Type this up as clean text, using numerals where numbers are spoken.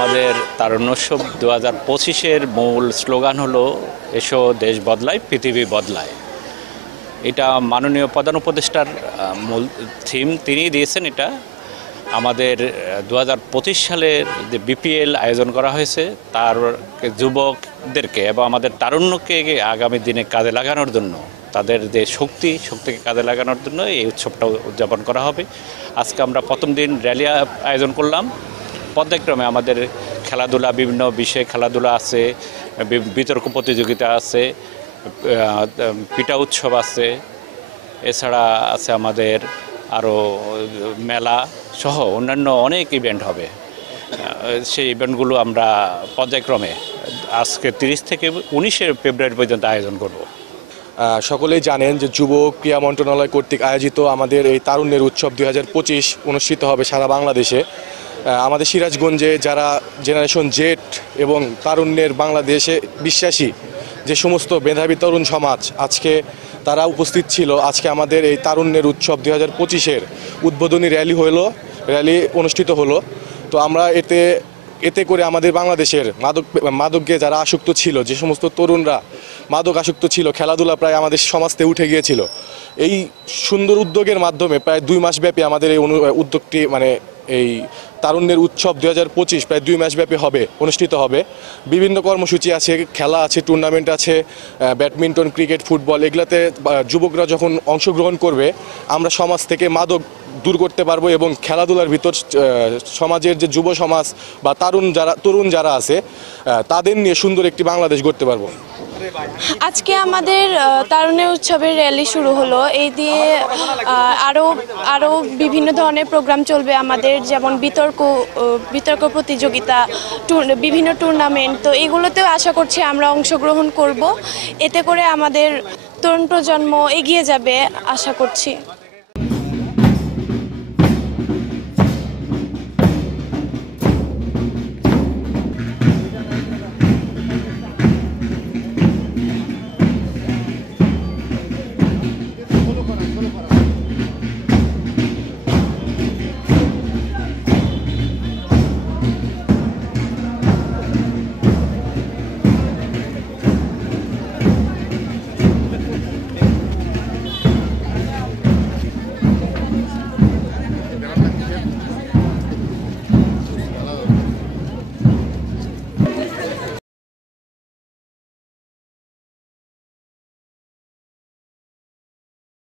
আমাদের তারুণ্যোৎসব 2025-এর মূল স্লোগান হলো এসো দেশ বদলায় পৃথিবী বদলায়। এটা মাননীয় প্রধান উপদেষ্টার মূল থিম, তিনিই দিয়েছেন। এটা আমাদের 2025 সালের যে বিপিএল আয়োজন করা হয়েছে তার যুবকদেরকে এবং আমাদের তারুণ্যকে আগামী দিনে কাজে লাগানোর জন্য, তাদের যে শক্তিকে কাজে লাগানোর জন্য এই উৎসবটা উদযাপন করা হবে। আজকে আমরা প্রথম দিন র্যালি আয়োজন করলাম। পর্যায়ক্রমে আমাদের খেলাধুলা, বিভিন্ন বিষয়ে খেলাধুলা আছে, বিতর্ক প্রতিযোগিতা আছে, পিঠা উৎসব আছে, এছাড়া আছে আমাদের আরও মেলা সহ অন্যান্য অনেক ইভেন্ট হবে। সেই ইভেন্টগুলো আমরা পর্যায়ক্রমে আজকে 30 থেকে 19 ফেব্রুয়ারি পর্যন্ত আয়োজন করব। সকলেই জানেন যে যুব ক্রীড়া মন্ত্রণালয় কর্তৃক আয়োজিত আমাদের এই তারুণ্যের উৎসব 2025 অনুষ্ঠিত হবে সারা বাংলাদেশে। আমাদের সিরাজগঞ্জে যারা জেনারেশন জেড এবং তারুণ্যের বাংলাদেশে বিশ্বাসী যে সমস্ত মেধাবী তরুণ সমাজ, আজকে তারা উপস্থিত ছিল। আজকে আমাদের এই তারুণ্যের উৎসব 2025-এর উদ্বোধনী র্যালি অনুষ্ঠিত হলো। তো আমরা এতে করে আমাদের বাংলাদেশের মাদকে যারা আসক্ত ছিল, যে সমস্ত তরুণরা মাদক আসক্ত ছিল, খেলাধুলা প্রায় আমাদের সমাজ থেকে উঠে গিয়েছিল, এই সুন্দর উদ্যোগের মাধ্যমে প্রায় 2 মাস ব্যাপী আমাদের এই উদ্যোগটি এই তারুণ্যের উৎসব 2025 প্রায় 2 মাস ব্যাপী অনুষ্ঠিত হবে। বিভিন্ন কর্মসূচি আছে, খেলা আছে, টুর্নামেন্ট আছে, ব্যাডমিন্টন, ক্রিকেট, ফুটবল। এগুলাতে যুবকরা যখন অংশগ্রহণ করবে, আমরা সমাজ থেকে মাদক দূর করতে পারবো এবং খেলাধুলার ভিতর সমাজের যে যুব সমাজ বা তরুণ যারা আছে তাদের নিয়ে সুন্দর একটি বাংলাদেশ গড়তে পারবো। আজকে আমাদের তারুণ্যের উৎসবের র্যালি শুরু হলো। এই দিয়ে আরও বিভিন্ন ধরনের প্রোগ্রাম চলবে আমাদের, যেমন বিতর্ক প্রতিযোগিতা, বিভিন্ন টুর্নামেন্ট। তো এগুলোতেও আশা করছি আমরা অংশগ্রহণ করব। এতে করে আমাদের তরুণ প্রজন্ম এগিয়ে যাবে আশা করছি।